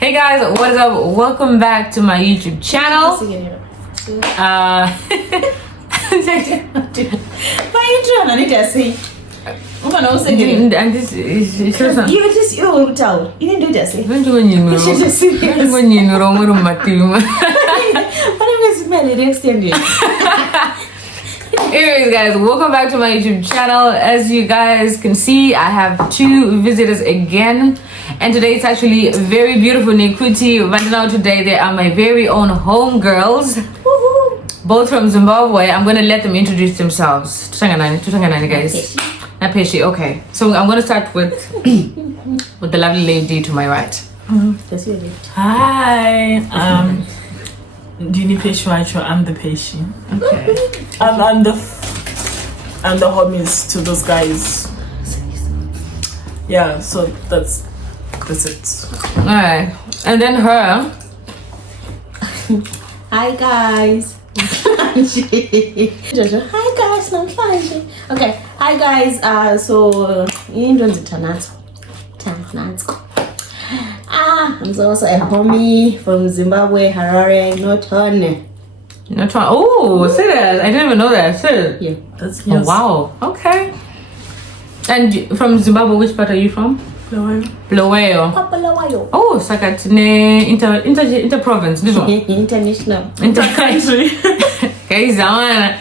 Hey guys, what is up? Welcome back to my YouTube channel. And this is you just you tell. You didn't do that. Say. When you Anyways, guys, welcome back to my YouTube channel. As you guys can see, I have two visitors again, and today it's actually very beautiful Nikuti. Right now, today they are my very own homegirls, both from Zimbabwe. I'm gonna let them introduce themselves. Tutanganani, guys. Napeshi, okay. So I'm gonna start with the lovely lady to my right. Hi, Dini Peshwacho, I'm the patient. Okay. I'm the homies to those guys. Yeah, so that's it. Alright. And then her. Hi guys. Hi guys, I'm fine. Okay. Hi guys. So you don't I'm also a homie from Zimbabwe, Harare, not one. Oh, serious? I didn't even know that. Serious? Yeah. That's Oh, wow. Okay. And from Zimbabwe, which part are you from? Bulawayo. Oh, Sakatine inter-province. This one. International. Inter-country. Guys, I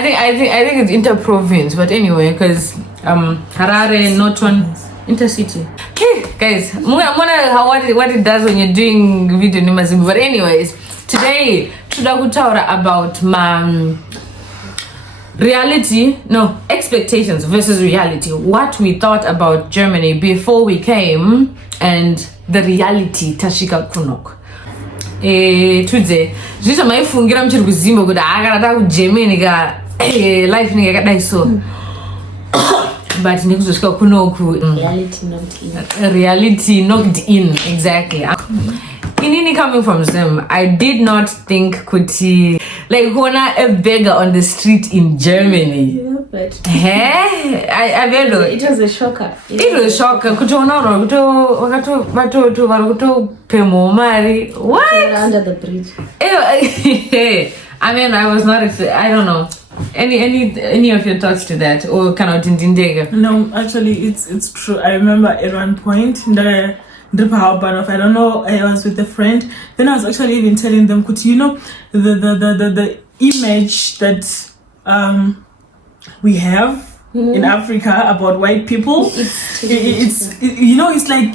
think it's inter-province, but anyway, because Harare, not one. Intercity. Hey, guys, I'm gonna what it does when you're doing video in Zimbabwe. But anyways, today tudakutalk about expectations versus reality. What we thought about Germany before we came and the reality tashika kunok. Today, this is my fungira mchiri kuzimba kuti akarata kuGermany ka life nige kadai so. But nikuzosvika kunoku reality knocked in exactly. Inini coming from Zim, I did not think kuti like hona a beggar on the street in Germany. Yeah, but I know it was a shocker. It was a shocker. Kutona to pemo mari. What? Under the bridge. I mean, I was not. I don't know. Any of your thoughts to that, or kind of dindindega? No, actually, it's true. I remember at one point I don't know. I was with a friend. Then I was actually even telling them, could you know the image that we have in Africa about white people? It's like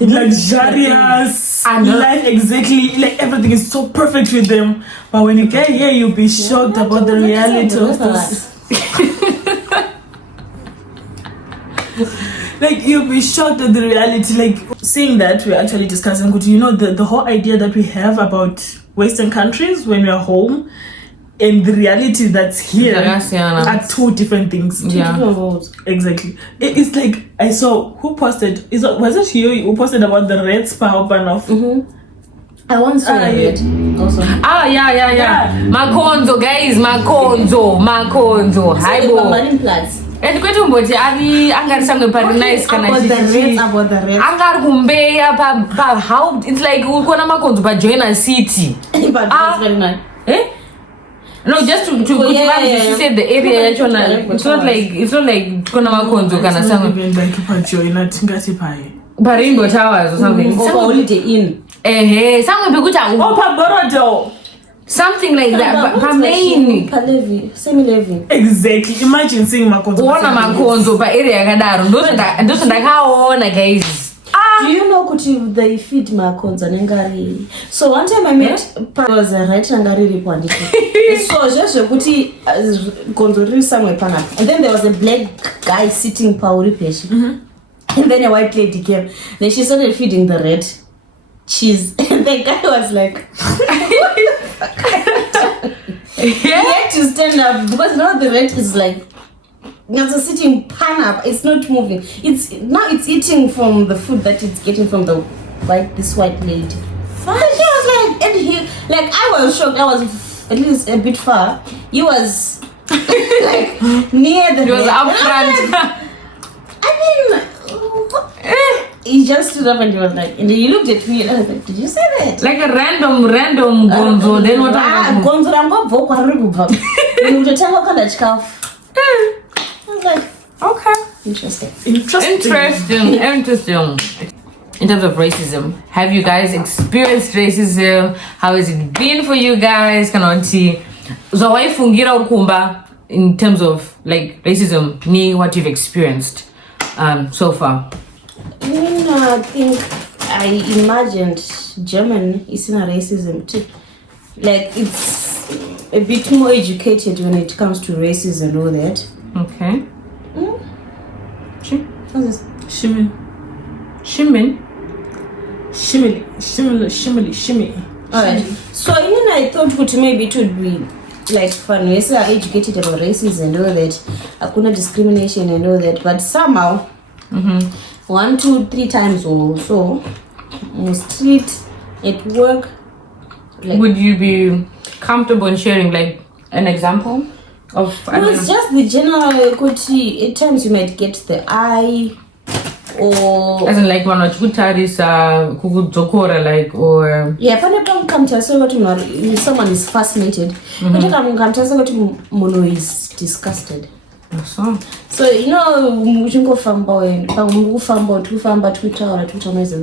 luxurious life, exactly, like everything is so perfect with them, but when you get here you'll be shocked about the reality of this. Like you'll be shocked at the reality. Like seeing that, we're actually discussing, the whole idea that we have about Western countries when we're home and the reality that's here are two different things. Exactly. It's like I saw who posted. Was it you who posted about the red spa open off? I once saw it also. Yeah. Makonzo, guys, Makonzo. Hi, Marine Plus. And kwetu mboti angari samwe pari nice kana about the red. Angari kumbeya pa how it's like ukona Makonzo pa join city. But that's very nice. No, just to say the area it's not like tukona Makonzo kana samwe even like pa join tingati pai Baringo Towers or something. Or Holiday Inn. Somewhere bekuta pa Borodo. Something like that. But main semi-levy. Exactly. Imagine seeing Makonzo. Ona Makonzo pa area yakadaro. Ndoto ndakaona guys. Do you know kuti they feed Makonzo nengari? So one time I met was right nangari ripwandi. So just kuti Konzo ri somewhere pana. And then there was a black guy sitting pauri peshi. And then a white lady came. Then she started feeding the red cheese. And the guy was like he had to stand up because now the red is like it's sitting pan up. It's not moving. It's eating from the food that it's getting from this white lady. And he was like, and he like I was shocked. I was at least a bit far. He was like near the. He was up front. I mean, he just stood up and he was like, and he looked at me and I was like, did you say that? Like a random gonzo. Then what gonzo rangobva kwariri kubva munhu kutotanga kukanda chikafu. I was like, okay. interesting. Interesting. In terms of racism, have you guys experienced racism? How has it been for you guys? Kanoti zawaifungira ukumba in terms of like racism, ni what you've experienced so far. I think I imagined German is in a racism too. Like it's a bit more educated when it comes to racism and all that. Okay. What's this? Shimmy. Alright. So I thought maybe it would be like fun. We are educated about racism and all that. Hakuna discrimination and all that. But somehow 1, 2, 3 times or so on the street, at work. Like, would you be comfortable in sharing like an example of? No, it's just the general. At times you might get the eye, or as in like one or two kukudzokora like or yeah. Pane pamukamutasa kuti someone is fascinated. But pamukamutasa kuti munhu is disgusted. So uchingofamba tikufamba tikutaura noise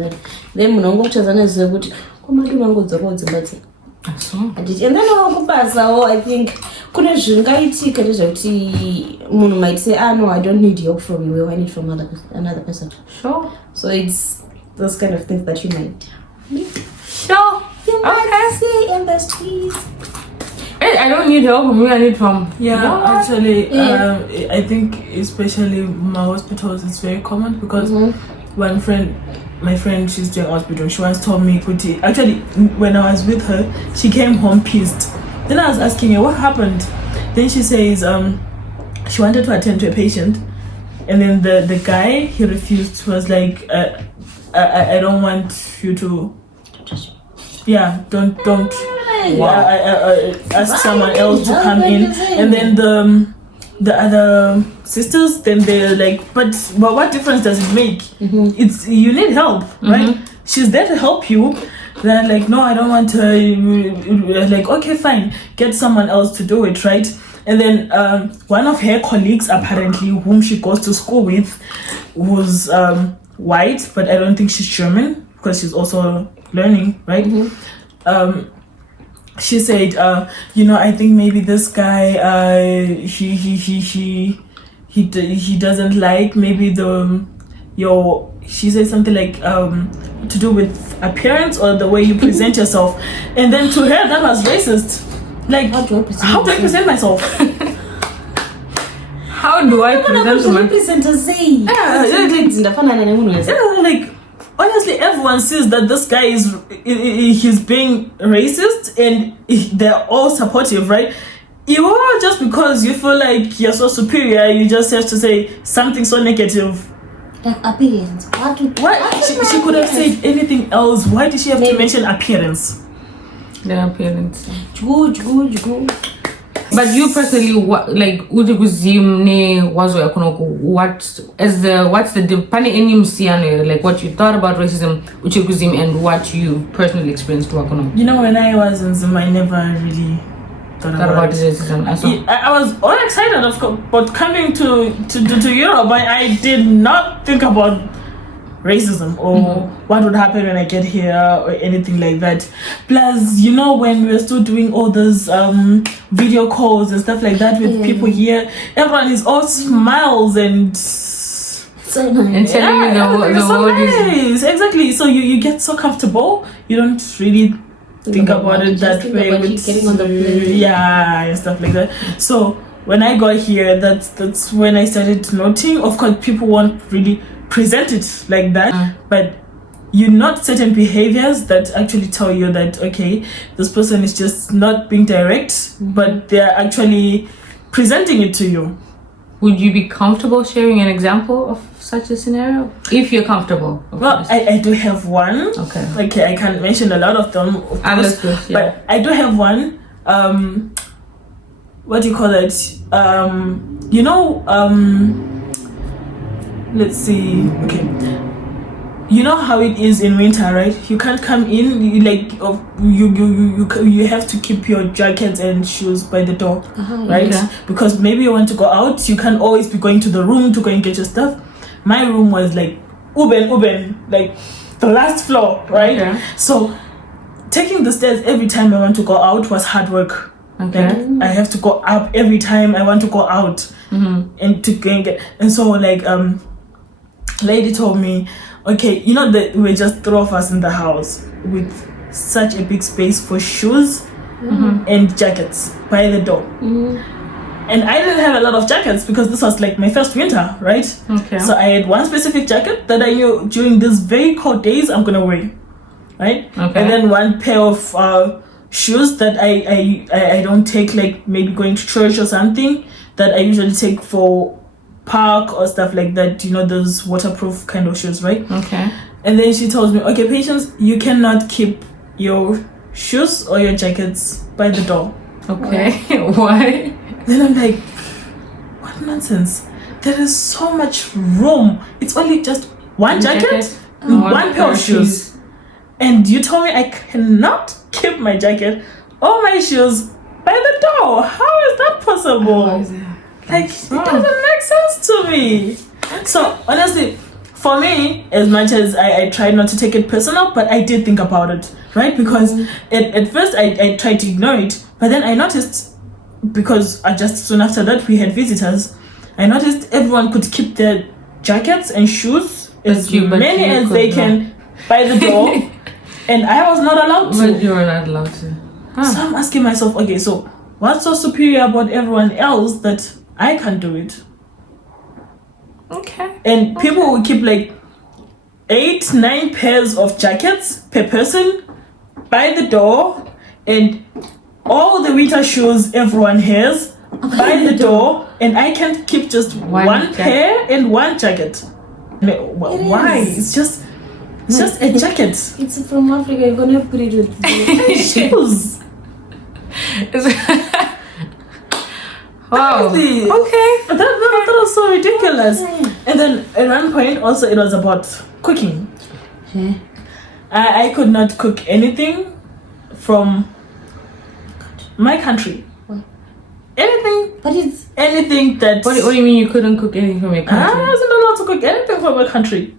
then munhu angokutadza nezive kuti kwamati mangodzoka kudzimba dze. And then wakubasawo I think kune zvingaitika ndezvekuti munhu might say no, I don't need help from you, I need from another person. Sure. So it's those kind of things that you might sure you might see in the streets. I don't need help from you, I need from actually I think especially my hospitals it's very common because my friend, she's doing hospital. She once told me, actually, when I was with her, she came home pissed. Then I was asking her, what happened? Then she says, she wanted to attend to a patient. And then the guy, he refused. He was like, I don't want you to... Yeah, don't ask someone else to come in. And then the other sisters, then they're like, but what difference does it make? It's you need help, right? She's there to help you. They're like, no, I don't want her. Like, okay, fine, get someone else to do it, right? And then one of her colleagues, apparently, whom she goes to school with, was white, but I don't think she's German because she's also learning, right? She said, I think maybe this guy, he doesn't like maybe she said something like to do with appearance or the way you present yourself. And then to her, that was racist. Like, how do I present myself? How do I present myself? Like, honestly, everyone sees that this guy he's being racist and they're all supportive, right? You are just because you feel like you're so superior, you just have to say something so negative. Like appearance. What? She could have said anything else. Why did she have to mention appearance? The appearance. Good. But you personally, what's the like what you thought about racism and what you personally experienced? When I was in Zim, I never really thought about racism. I was all excited, of course, but coming to Europe, I did not think about racism or what would happen when I get here or anything like that. Plus, when we were still doing all those video calls and stuff like that with people here, everyone is all smiles and so nice. And telling you the world is exactly. So you get so comfortable, you don't really think about it that way with getting on the plane. And stuff like that. So when I got here, that's when I started noting. Of course, people won't really present it like that, but you note certain behaviors that actually tell you that okay, this person is just not being direct, but they're actually presenting it to you. Would you be comfortable sharing an example of such a scenario? If you're comfortable. Well, I do have one. Okay. I can't mention a lot of them, of course, but I do have one. What do you call it? Let's see. Okay. you know how it is in winter, right? You can't come in, you have to keep your jackets and shoes by the door, right? Yeah. Because maybe you want to go out, you can't always be going to the room to go and get your stuff. My room was like uben, like the last floor, right? Okay. So taking the stairs every time I want to go out was hard work. Okay. Like I have to go up every time I want to go out, and to go and get. And so like lady told me, okay, you know that we're just three of us in the house with such a big space for shoes and jackets by the door. And I didn't have a lot of jackets because this was like my first winter, right? Okay. So I had one specific jacket that I knew during these very cold days I'm gonna wear, right? Okay. And then one pair of shoes that I don't take, like maybe going to church or something, that I usually take for park or stuff like that, you know, those waterproof kind of shoes, right? Okay. And then she tells me, okay, Patience, you cannot keep your shoes or your jackets by the door. Okay. Why? Then I'm like, what nonsense? There is so much room. It's only just one jacket and one pair of shoes. And you told me I cannot keep my jacket or my shoes by the door. How is that possible? Like, it doesn't make sense to me. So, honestly, for me, as much as I tried not to take it personal, but I did think about it, right? Because at first I tried to ignore it, but then I noticed, because just soon after that we had visitors, I noticed everyone could keep their jackets and shoes as many as they can by the door, and I was not allowed to. But you were not allowed to. So I'm asking myself, okay, so what's so superior about everyone else that I can't do it? Okay. And people will keep like 8-9 pairs of jackets per person by the door, and all the winter shoes everyone has by the door, and I can't keep just one pair and one jacket. Why? It's just a jacket. It's from Africa. You're gonna put it with the Shoes. Wow. Honestly, Okay. That was so ridiculous. And then at one point also it was about cooking. I could not cook anything from my country. Anything. But it's Anything that. What do you mean you couldn't cook anything from your I country? wasn't allowed to cook anything from my country.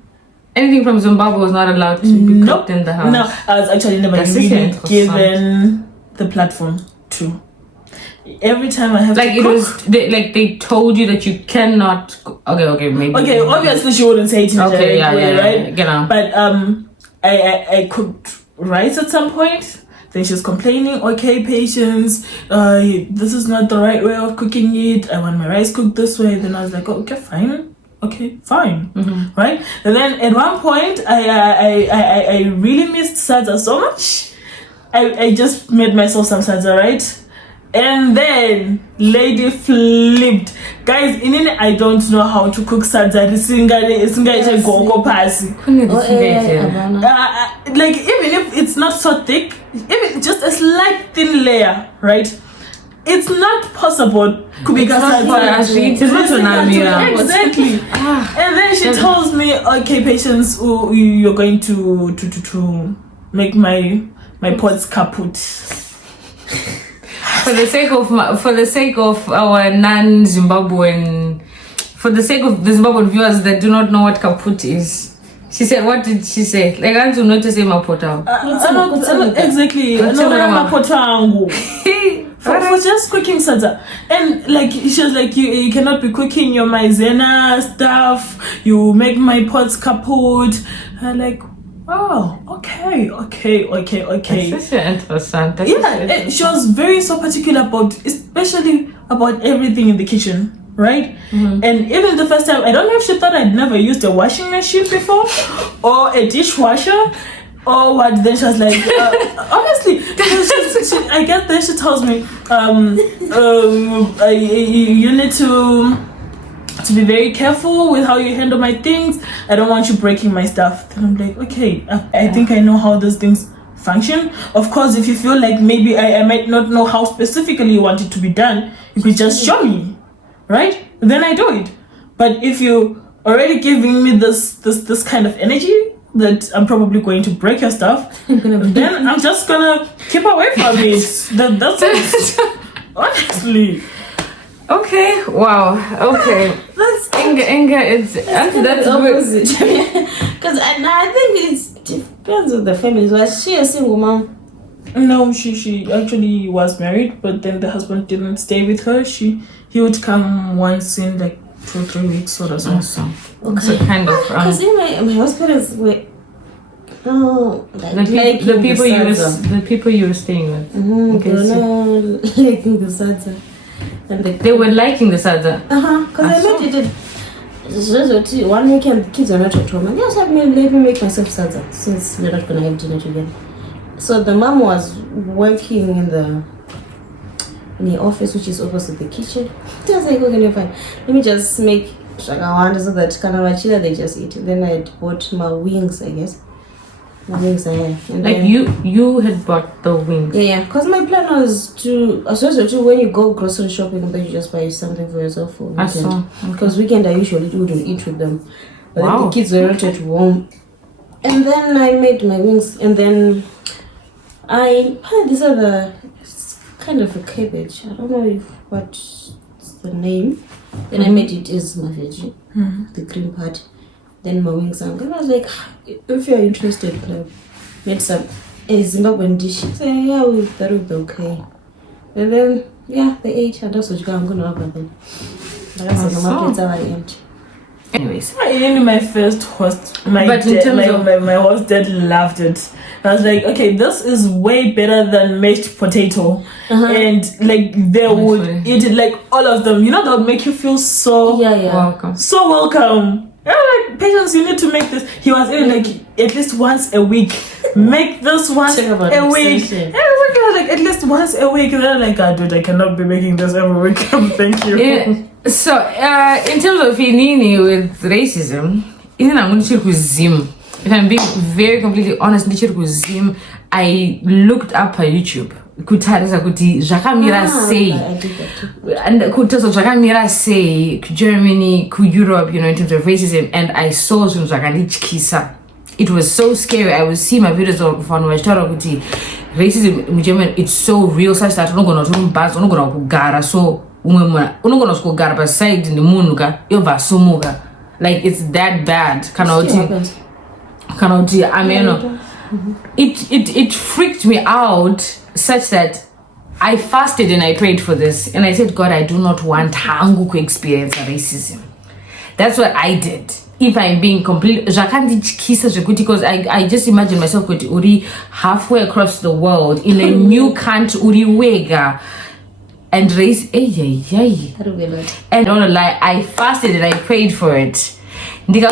Anything from Zimbabwe was not allowed to be cooked in the house. No, I was actually never That's really different for given the platform to. Every time I have Like to it cook. was, they told you that you cannot. Okay, maybe. Okay, obviously she wouldn't say it in a Okay, direct yeah, way, yeah, right? yeah, get on. But I cooked rice at some point. Then she was complaining, okay, Patience, this is not the right way of cooking it. I want my rice cooked this way. Then I was like, oh, okay, fine. Okay, fine. Right? And then at one point, I really missed salsa so much. I just made myself some salsa, right? And then lady flipped. Guys, in it, I don't know how to cook salsa. Like, even if it's not so thick, even just a slight thin layer, right? It's not possible. Exactly. And then she tells me, okay, Patience, you're going to make my pots kaput. For the sake of our non-Zimbabwean, for the sake of the Zimbabwean viewers that do not know what kaput is, she said, what did she say? Like, I don't know to say mapota. Exactly. For just cooking salsa. And like she was like, you cannot be cooking your maizena stuff, you make my pots kaput. I'm like, oh, okay. That's so interesting. Yeah, she was very so particular about, especially about everything in the kitchen, right? And even the first time, I don't know if she thought I'd never used a washing machine before or a dishwasher or what. Then she was like, honestly, I guess then she tells me, you need to be very careful with how you handle my things. I don't want you breaking my stuff. Then I'm like, okay, I think I know how those things function. Of course, if you feel like maybe I might not know how specifically you want it to be done, you could just show me, right? Then I do it. But if you already giving me this kind of energy, that I'm probably going to break your stuff, then I'm just gonna keep away from it. That's it. Honestly. Okay. Wow. Okay. That's Inga, it's that's good. opposite. Because I think it depends on the family. Was she a single mom? No, she actually was married, but then the husband didn't stay with her. He would come once in like 2 or 3 weeks or so. Awesome. Okay. So kind of Because my husband's were the people you were staying with. Okay, no, liking the salsa. And They were liking the salsa. Because I met it. One weekend, the kids are not at home. And yes, let me make myself salsa since we're not gonna have dinner together. So the mom was working in the office, which is opposite the kitchen. I was like, okay, fine. Let me just make shakawanda so that kanavachila they just eat. Then I had bought my wings, I guess. My wings I have. And Like then, you had bought the wings. Yeah. Because my plan was to, also when you go grocery shopping, then you just buy something for yourself for I weekend. saw. Because weekend I usually wouldn't eat with them. But then Wow. the kids were not at home. And then I made my wings, and then these are it's kind of a cabbage. I don't know what's the name. Then I made it as my veggie, the green part. Then my wings and I was like, if you're interested, like, made some Zimbabwean dish. So yeah, that would be okay. And then they ate, and that's what I'm gonna have then. The markets are empty. Anyways. In my first host, my host dad loved it. I was like, okay, this is way better than mashed potato. And like they would eat it, like all of them. You know, that would make you feel so Welcome. so welcome. Yeah, like, Patience, you need to make this. He was even like at least once a week. Make this once a week. And I was like at least once a week. And I'm like, dude, I cannot be making this every week. Thank you. Yeah. So, in terms of Inini with racism, if I'm being very completely honest, I looked up her YouTube. Kutarisa kuti zvakamira sei and kutaso zvakamira sei Germany, Europe, you know, in terms of racism, and I saw zvinhu zvakandityisa. It was so scary. I would see my videos of vanhu vachitaura kuti racism in Germany, it's so real such that unogona kuti mubhazi unogona kugara so umwe munhu unogona kugara paside nemunhu ka yobva asumuka, like it's that bad. Kana kuti ameno. It freaked me out such that I fasted and I prayed for this, and I said, God, I do not want hangu to experience racism. That's what I did. If I'm being completely because I just imagine myself going uri halfway across the world in a new country, uri wega, and race. And I don't wanna lie, I fasted and I prayed for it. Guys,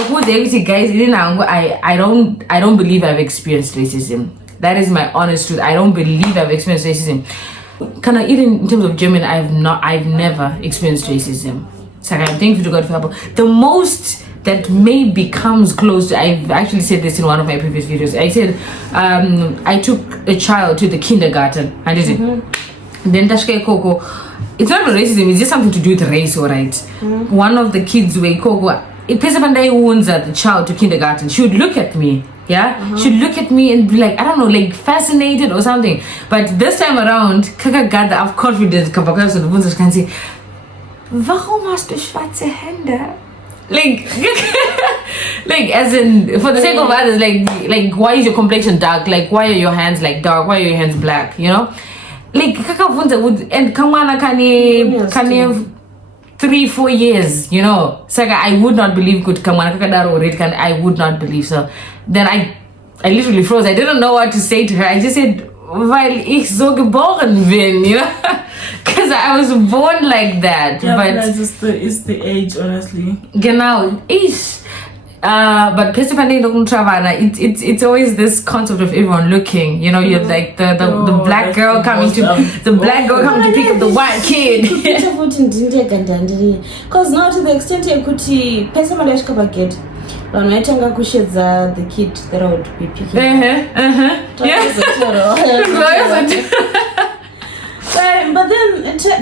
I don't believe I've experienced racism. That is my honest truth. I don't believe I've experienced racism. Even in terms of German, I've never experienced racism. So I'm thankful to God for help. The most that maybe comes close to, I've actually said this in one of my previous videos. I said I took a child to the kindergarten. I did it. Then Tashke Koko, it's not about racism, it's just something to do with race, alright. One of the kids were Koko. If Pesapandai wounds at the child to kindergarten, she would look at me, she'd look at me and be like, I don't know, like fascinated or something. But this time around, Kaka got the confidence, Kapakaso the Bundes can say, warum hast du schwarze Hände? Like, like as in, for the sake of others, like why is your complexion dark? Like, why are your hands like dark? Why are your hands black? You know? Like, Kaka Bundes would, and Kamana Kane 3-4 years, you know. So I would not believe could come I would not believe so. Then I literally froze. I didn't know what to say to her. I just said, weil ich so geboren bin, you know? Because I was born like that. Yeah, but it's the age, honestly. Genau, but it's always this concept of everyone looking, you know. You're like the black girl coming to pick up the white kid. Because now to the extent kuti pesa madashika paget vanhu vaitanga kushedza the kid that I would be picking.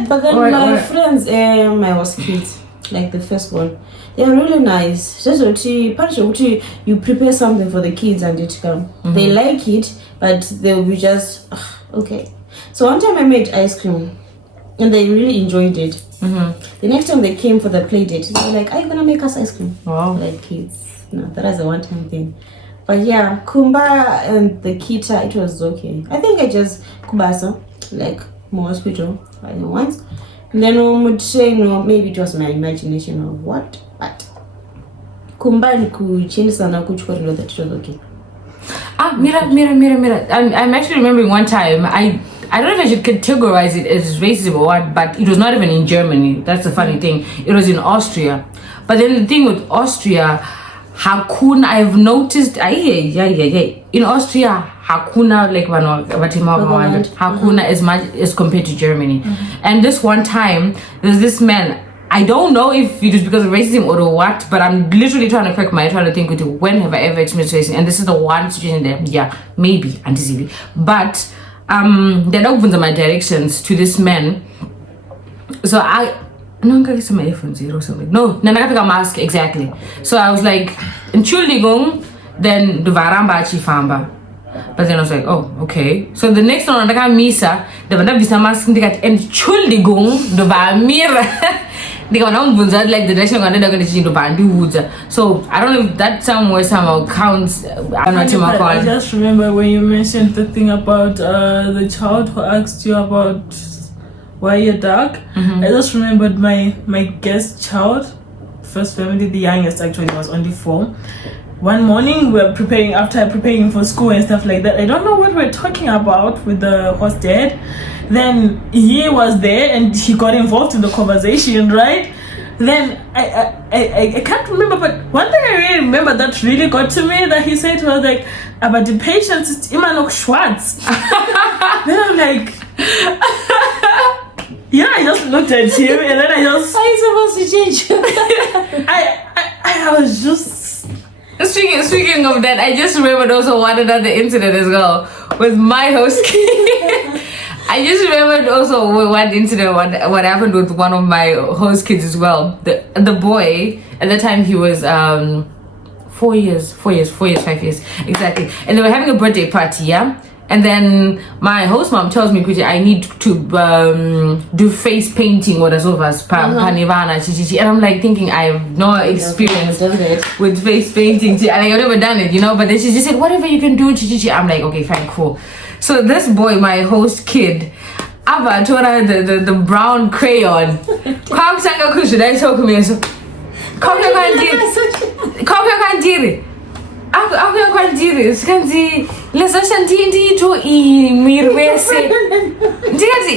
But then my friends, my house kids, like the firstborn. They're really nice. Just you prepare something for the kids and it come. They like it, but they'll be just okay. So one time I made ice cream, and they really enjoyed it. The next time they came for the play date, they were like, "Are you gonna make us ice cream?" Wow. Like kids. No, that was a one-time thing. But yeah, Kumba and the Kita, it was okay. I think I just Kubasa, like more hospital once. And then one would say, no, maybe it was my imagination or what. But Kumba and Kuchinsana Kuchko that it was okay. Mira. I'm actually remembering one time. I don't know if I should categorize it as racism or what, but it was not even in Germany. That's the funny thing. It was in Austria. But then the thing with Austria, Hakuna, I've noticed, in Austria, Hakuna, like Hakuna as much as compared to Germany. And this one time, there's this man, I don't know if it was because of racism or what, but I'm literally trying to crack my head, trying to think, when have I ever experienced racism? And this is the one situation that, maybe, anti-CV. But they don't open my directions to this man. So my earphones or something. No, I got a mask, exactly. So I was like, Entschuldigung, then the varamba chifamba. But then I was like, oh, okay. So the next one, I got Misa, the Vanavisa mask, they got Entschuldigung, the Vamira. They got like the direction they're going to change to Bandu Woods. So I don't know if that somewhere somehow counts. I'm not sure. I just remember when you mentioned the thing about the child who asked you about why you're dark. I just remembered my guest child, first family, the youngest actually was only 4. One morning we were preparing for school and stuff like that. I don't know what we're talking about with the host dad. Then he was there and he got involved in the conversation, right? Then I can't remember, but one thing I really remember that really got to me that he said was like, about the patients, it's Imanok Schwartz. Then I'm like, I just looked at him and then I just... How are you supposed to change? I was just... Speaking of that, I just remembered also one other incident as well with my host kid. I just remembered also one incident, what happened with one of my host kids as well. The boy, at the time he was 5 years, exactly. And they were having a birthday party, yeah? And then my host mom tells me, I need to do face painting or as and I'm like thinking I have no experience with face painting. I've never done it, but then she just said, whatever you can do, I'm like, okay, fine, cool. So this boy, my host kid, Abba told her the brown crayon. Should I talk to me?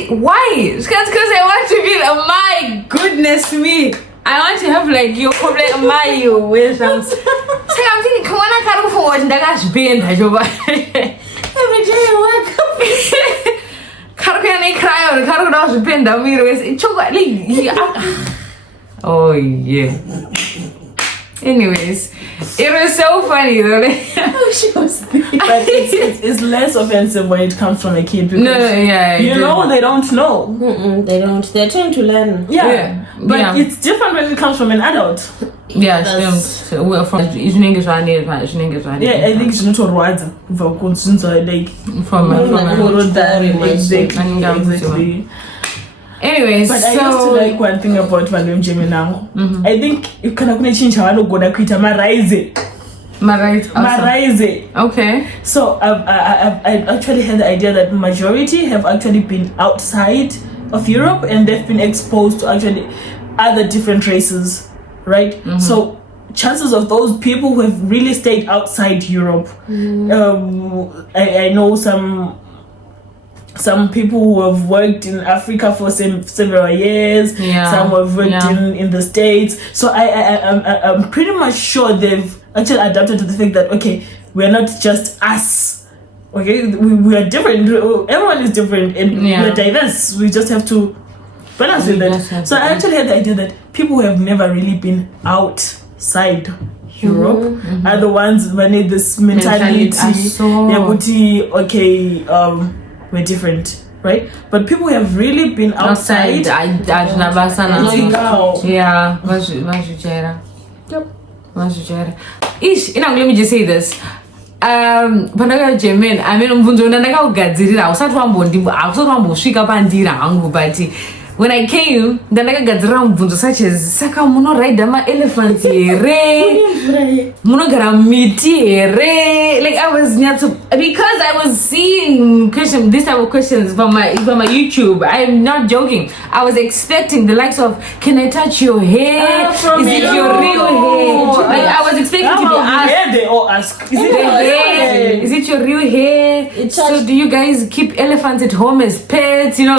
Why? Because I want to be my goodness me. I want to have like your complete my wisdoms. So I'm thinking, come on, I can't afford and that's been every day I wake up. Can I cry or can't bend down me? Oh yeah. Anyways, it was so funny though. She was but it's less offensive when it comes from a kid because they don't know. They don't. They're trying to learn. But it's different when it comes from an adult. Yeah, from I think it's not to like from exactly. Anyways, but I used to like one thing about Valium Jimmy now. I think you can change how to go to Kuita Maraize. Okay. So I actually had the idea that majority have actually been outside of Europe and they've been exposed to actually other different races, right? So chances of those people who have really stayed outside Europe, I know some people who have worked in Africa for several years. Some have worked in the States. So I'm pretty much sure they've actually adapted to the fact that we're not just us. We are different. Everyone is different and we're diverse. We just have to balance with that. So I actually had the idea that people who have never really been outside Europe are the ones who need this mentality. We're different, right? But people have really been outside. Ajina basa na. Like, wow. Yeah, vazvijaira. Yep. Vazvijaira. Ish, let me just say this. Pandaka German, I mean, mvunzo ndakagadzirira usati wambosvika pandira hangu, but when I came, ndakagadzirira mubvunzo such as saka munoraida ma-elephants here, munogara miti here. Like I was because I was seeing this type of questions from my YouTube. I'm not joking. I was expecting the likes of, can I touch your hair? Is it your real hair? Like I was expecting to be asked. They all ask, is it your hair? Is it your real hair? So do you guys keep elephants at home as pets? You know,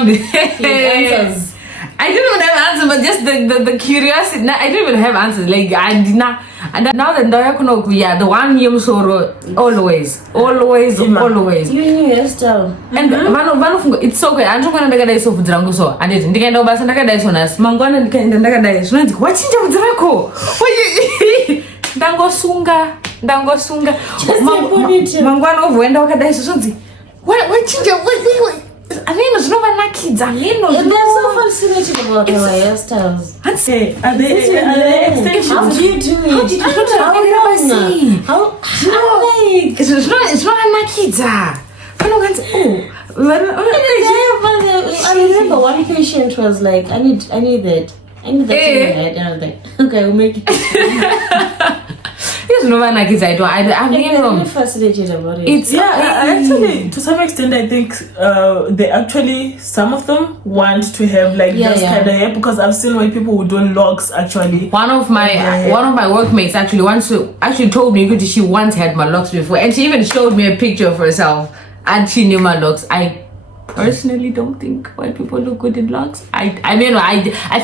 Answers. I didn't even have answers, but just the curiosity. I didn't even have answers. Like I did not. And now that the one year soro always. You knew your style. And it's so good. I'm just gonna make a so for so. And it didn't know about Nakadai sonas. Mangwana and Nakadai. What's in the Draco? Dango sunga. Mangwana over and Nakadai Sonzi. What ginger? Wait. I mean, it's not my kids. I mean, They're so fascinated about our hairstyles. Are they extensions? How do you do it? How did you put it? How It's not my kids. I remember one patient was like, I need that in my head. And I was like, okay, we'll make it. It's no man like kids. I'm really fascinated about it. It's actually, to some extent, I think they actually, some of them want to have like this kind of hair, because I've seen where people who do locks actually. One of my workmates actually told me that she once had my locks before, and she even showed me a picture of herself, and she knew my locks. I personally don't think white people look good in locks. I feel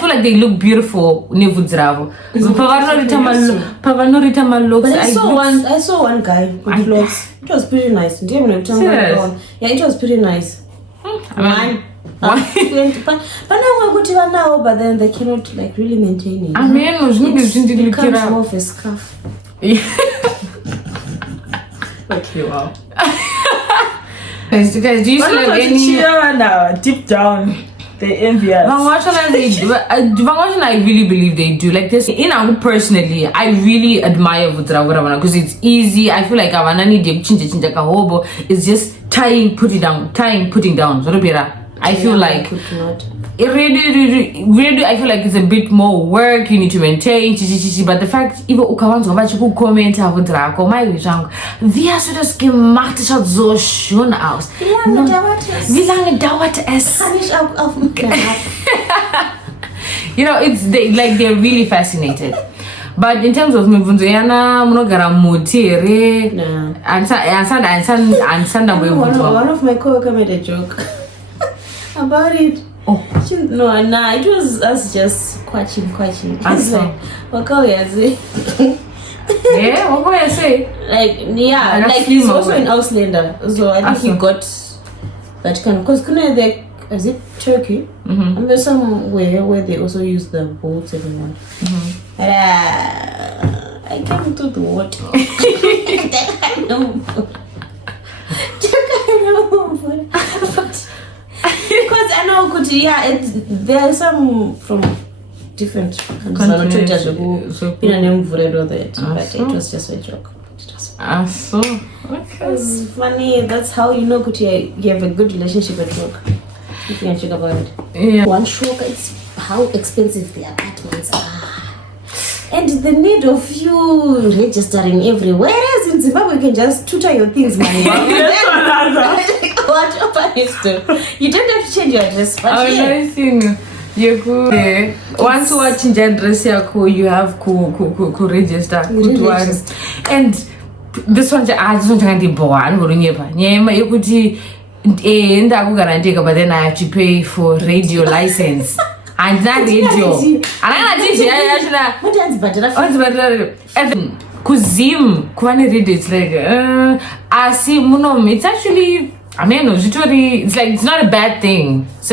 like they look beautiful. But I saw one guy with locks. It was pretty nice. Do you even know? Yeah, it was pretty nice. But then they cannot like really maintain it. It becomes more of a scarf. Okay, wow. Guys, do you still have any? Now, deep down, they envy us. I really believe they do. Like this, personally, I really admire Vudragurabana because it's easy. I feel like Avanani de Chinja Kahobo is just tying, putting down. I feel like it really, I feel like it's a bit more work. You need to maintain, but the fact even ukawanzo vachiku comment avudrako my wizangu via so das gemacht es hat so schön aus. Wie lange dauert es? You know, they're really fascinated. But in terms of mivunzoyana munogara muti ere and one of my coworkers made a joke about it. Oh. No, it was us just quatching. It's like, what can we say? Yeah, what can I say? Like he's also an Auslander, so I think he got that kind of, because is it Turkey? Mm-hmm. And there's somewhere where they also use the boats everyone. Mm-hmm. I came to the water. Because I know there are some from different countries who but it was just a joke. Okay. It's funny. That's how you know you have a good relationship at work. If you can check about it. Yeah. One shock, it's how expensive the apartments are. And the need of you registering everywhere. Whereas in Zimbabwe, you can just tutor your things manually. You don't have to change your address. You could once you watch change address, you have to register. And this one, I just want to get born. You could but then I have to pay for radio license. And that radio. Kuzim, Kwani read it's like it's actually it's not a bad thing. It's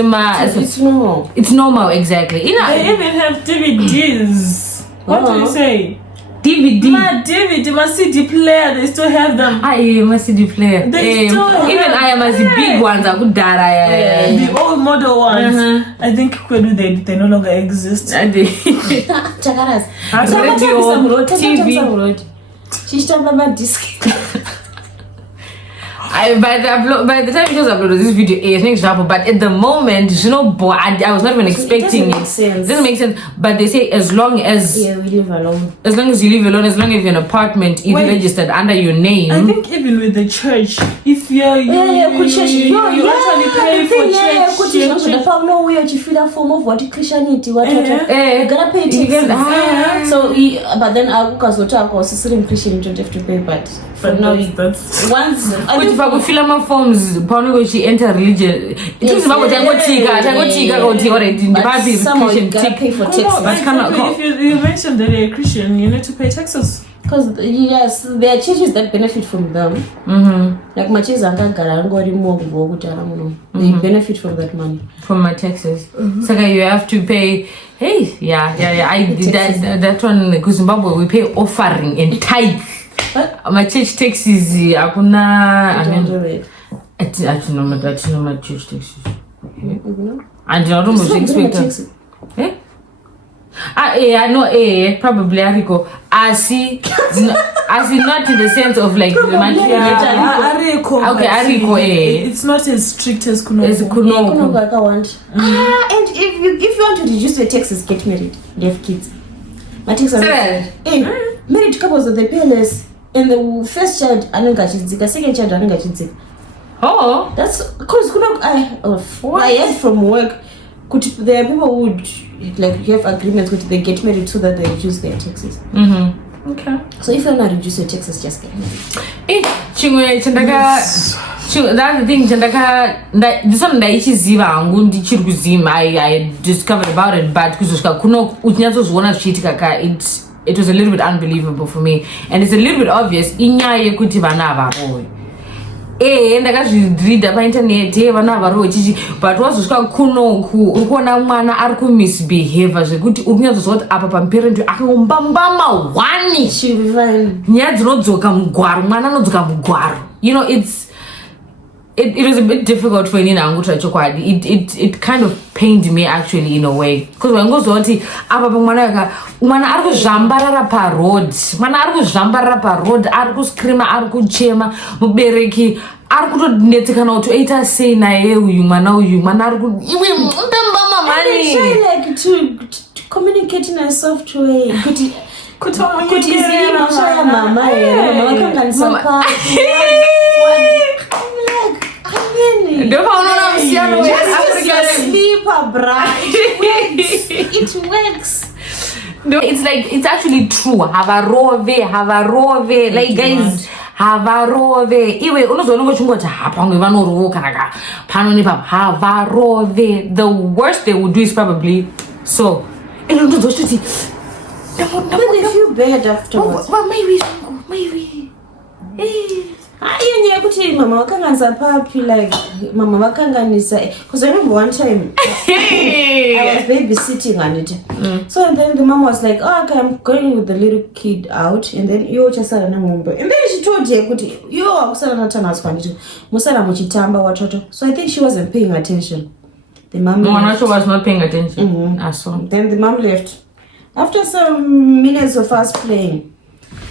normal. It's normal, exactly. They even have DVDs. What do you say? DVD. My DVD, my CD player, they still have them. My CD player. They still have even I am as the big ones. I could die. The old model ones. I think they no longer exist. Chakaras. Radio, TV. By the time you just uploaded this video, it's next example. But at the moment, boy, I was not even expecting it. Doesn't make sense. But they say as long as we live alone. As long as you live alone, as long as you're in an apartment, if you're registered under your name. I think even with the church, if you actually pay for church. Form of what Christianity, what you gotta pay taxes. So, but then I Christian, you don't have to pay. But for now, that's once if I could fill out my forms, probably she enter religion. It is about what I got somehow you gotta pay for taxes. If you mentioned that you're a Christian, you need to pay taxes. Because yes, there are churches that benefit from them. Like my churches they benefit from that money. From my taxes. So you have to pay. Hey, yeah. I did that one because Zimbabwe we pay offering and tithe. My church taxes, I don't know my church taxes. And I don't know expect. I know probably Ariko. I see not in the sense of like the Ariko. Okay, Ariko. It's not as strict as Kuno. And if you want to reduce the taxes, get married. They have kids. My taxes are married couples that they pay less. And the first child, second child, Oh, that's because I heard from work. There are people who would like have agreements with they get married so that they reduce their taxes. Okay. So if you're not reduce your taxes, just get married. That's the thing. This one I discovered about it, but it was a little bit unbelievable for me, and it's a little bit obvious. Ndakazviread painternet vana varoho chichi but wazosvika kunoku uri kuona mwana ari kumisbehavha zvekuti uri kunyatsozva kuti apa pamuparent akangombambama hwani nyaya dzinodzoka mugwaro mwana anodzoka mugwaro it was a bit difficult for inini hangu kutsva chokwadi. It kind of pained me actually in a way because waingozva kuti apa pamwana ari kuzvambarara parod ari kuscreama ari kuchema mubereki ari kutodetsekana kuti oita sei naye uyu mwana ari iwe mbembama mani like to communicate in a soft way kuti izimashaya mama here mama kanganisa pa It works. No, it's actually true. Havarove. Like guys, havarove. Iwe unozona chungoti hapangwe vanorovo kana pano ne papa havarove. The worst they would do is probably so. And you know then they feel bad afterwards. Well, maybe. Iyo kuti mama vakanganisa papi like mama vakanganisa because I remember one time I was babysitting on it. So and then the mom was like, oh okay, I'm going with the little kid out and then yo chasara na mumba and then she told you kuti yo akusara na tana aswandito musara muchitamba watoto. So I think she wasn't paying attention. The mom was not paying attention. Then the mom left after some minutes of us playing.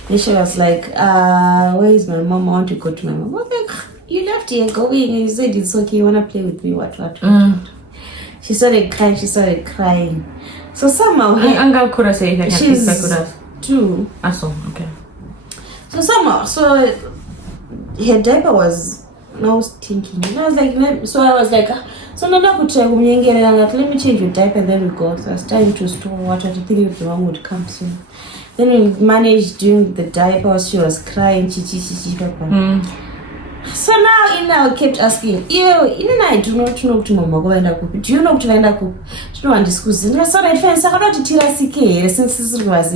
And she was like, where is my mom? I want to go to my mom. I was like, you left here going and you said it's okay, you want to play with me, what. She started crying. So somehow she's 2. Okay. So somehow, her diaper was now stinking. And I was like, so now let me change your diaper and then we go. So I was trying to store water to think if the mom would come soon. Then we managed doing the diaper. She was crying, chichi, papa. So now I kept asking, I do not know to mama go and do you know to end up? Do you want to school? So I friends, I got to tell us since this was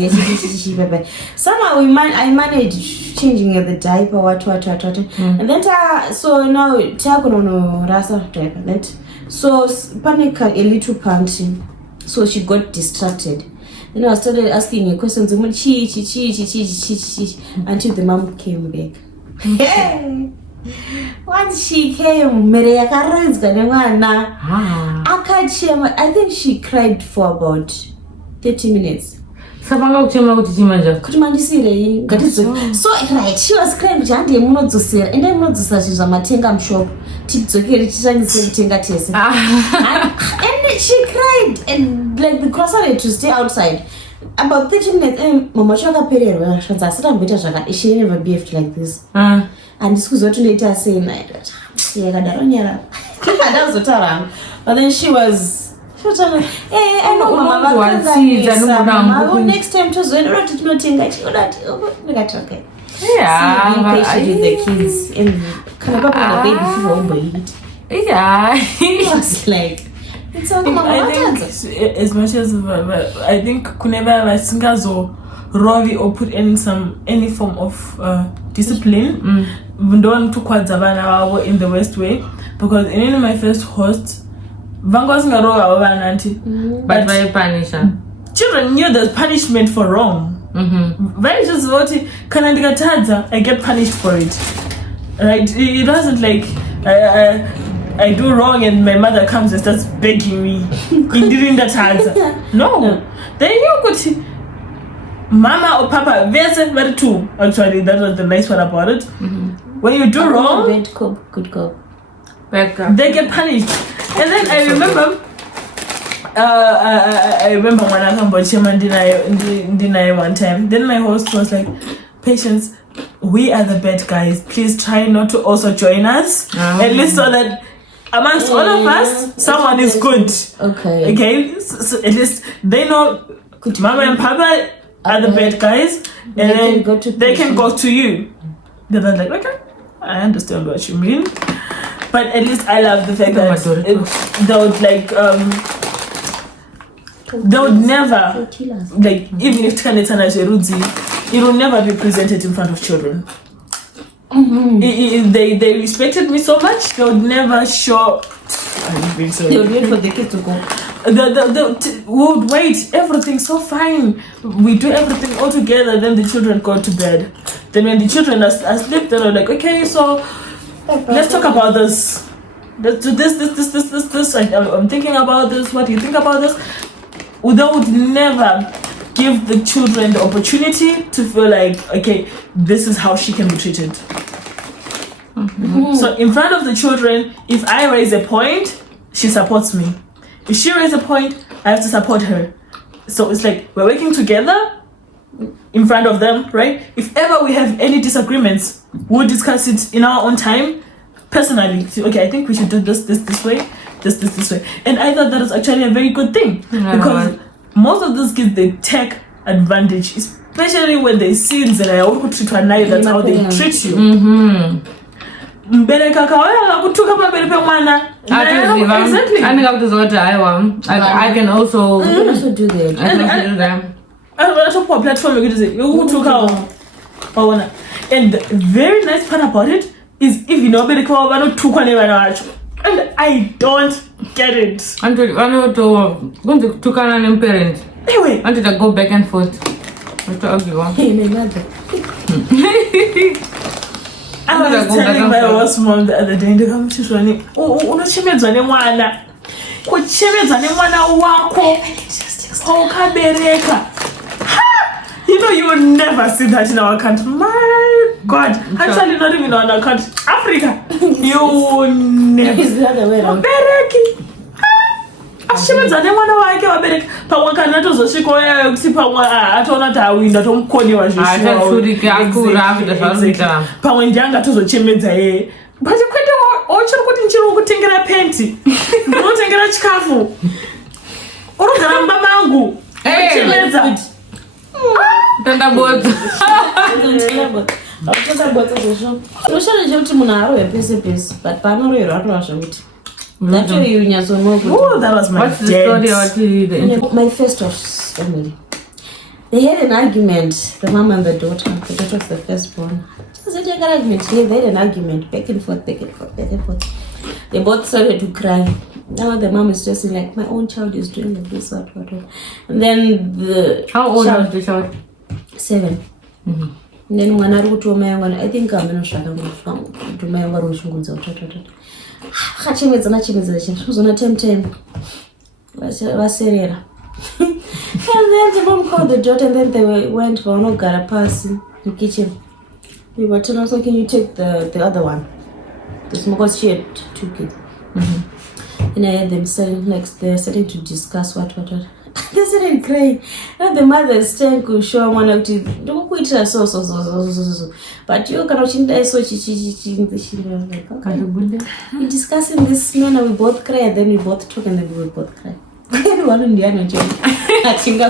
somehow I managed changing the diaper, what. And then so now no rasa diaper. Then so panic a little panting. So she got distracted. Then I started asking her questions until the mom came back. Once she came, I think she cried for about 30 minutes. So right, she was crying, and then I'm shop. And she cried, and like the grocery to stay outside. About 30 minutes, Mama Shaka Pereira, she never behaved like this. And this was what later saying, but then she was. Hey, I know Mama. Next time to Zoe, okay. Yeah, being patient with the kids and kind of baby. Yeah, it's like it's all I think as much as I think whenever I sing Rovi or put in any form of discipline, don't to Kwadzavana in the West way, because in my first host, but very punishing. Children knew there's punishment for wrong. Very just what I get punished for it. Right? It wasn't like I do wrong and my mother comes and starts begging me. No. Then you could Mama or Papa, very true. Actually, that was the nice one about it. When you do wrong, good cop. They get punished. And then I remember when I come to Chairman deny one time. Then my host was like, Patience, we are the bad guys. Please try not to also join us. At least so that amongst all of us, someone is good. Okay. So at least they know Mama and Papa are the bad guys. And then they can go to you. Then they're like, okay, I understand what you mean. But at least I love the fact that they would like they would never like, even if it will never be presented in front of children. They respected me so much, they would never show. They would wait for the kids to go. We would wait, everything's so fine. We do everything all together, then the children go to bed. Then when the children are asleep, they're like, okay, so let's talk about this. Let's do this. I'm thinking about this. What do you think about this? They would never give the children the opportunity to feel like, okay, this is how she can be treated. So in front of the children, if I raise a point, she supports me. If she raises a point, I have to support her. So it's like we're working together in front of them, right? If ever we have any disagreements, we'll discuss it in our own time. Personally, okay, I think we should do this way, this way. And I thought that was actually a very good thing, because most of those kids, they take advantage, especially when they see that I want to treat one night, that's how they treat you. Exactly. I can also do that. And the very nice part about it is, if you know, and I don't get it. Anyway, until I go back and forth. Hey, my mother. I was telling my host mom the other day, she's running. You know, you will never see that in our country. My God. Actually, not even on our country. Africa. You will never. It's the other way around. Ashimedzane mwana wake wabereka pamwe kana tozosvikoya kuti pamwe ataona kuti awinda tomukoniwa zveshuwa pamwe ndianga tozochemedza yeye but kwete ochiri kuti nchiri kutengera penti ndinotengera chikafu urugara mumba mangu ochemedza tandabodza unoshana chekuti munhu arohwe pese pese but paanorohwerwa atorwa zvekuti that way you that was my what's the story about my first family. They had an argument, the mom and the daughter. The daughter was the firstborn. They had an argument. They had an argument, back and forth. They both started to cry. Now the mom is just like, my own child is doing like this, what. And then the How old child, is the child? 7. Mm-hmm. And then mwana ari kuti mai vangu I think amenosvaka kuti mai vangu vari kushungudza kuti vakachemedzana zvozona time vaserera. And then the mom called the daughter and then they went vanogara pasi in the kitchen. We were telling her, so can you take the other one? Because she had 2 kids. Mm-hmm. And I heard them they're starting to discuss what. They started crying. And the mother is trying to show one of the so. But you cannot so like, okay. We're discussing this man and we both cry and then we both talk and then we both cry. One in the other I think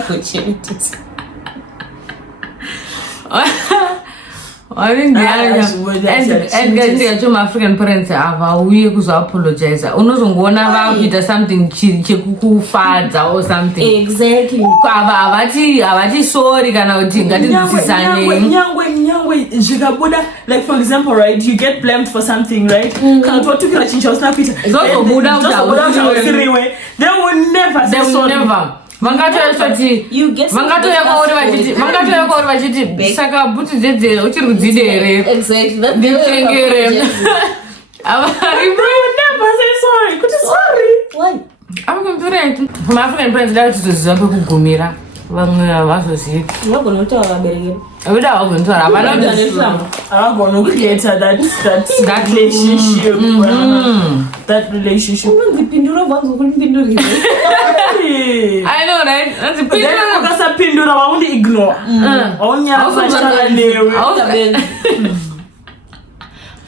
and ndikacho African parents avauye kuzoapologize unozongoona vakuita something chekukufadza or something. Exactly. Havati sorry kana kuti ngatidzisanei. Nyangwe zvikabuda, like for example, right, you get blamed for something, right? Kana totukira chinhu chausina kuita. Zozobuda kuti they will never say sorry. Never. Vangatoya kwauri vachiti saka bhutsu dzedze uchiri kudzida here. Exactly. Ndichengere. They will never say sorry. Kuti sorry. Why? African parents dava tizoziva pekugumira. Vamwe havazozivi. Vagona kutaura vabereki. Vekuti havagontaura. I'm gonna create that relationship. That relationship. I know, right? That's a Ukasapindura waundi ignore.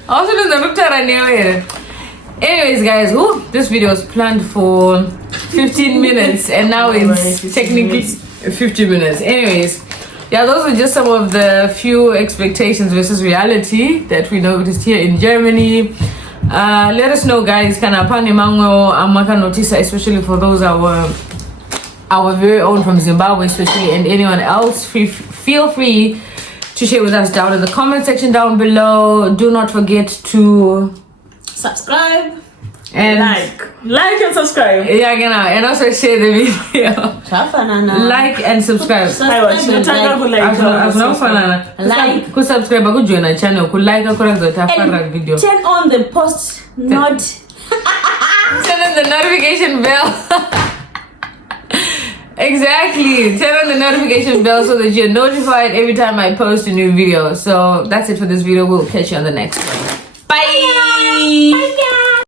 Also doesn't look at anywhere. Anyways, guys, this video was planned for 15 minutes and now it's technically 50 minutes. Anyways, yeah, those are just some of the few expectations versus reality that we noticed here in Germany. Let us know, guys, kana pane mamwe amaka notice, especially for those our very own from Zimbabwe, especially, and anyone else. Feel free to share with us down in the comment section down below. Do not forget to subscribe and like and subscribe. Yeah, and also share the video. Like and subscribe. Like, subscribe, join our channel, like video. Turn on the post not. Turn on the notification bell. Exactly. Turn on the notification bell so that you're notified every time I post a new video. So that's it for this video. We'll catch you on the next one. Bye. Bye guys.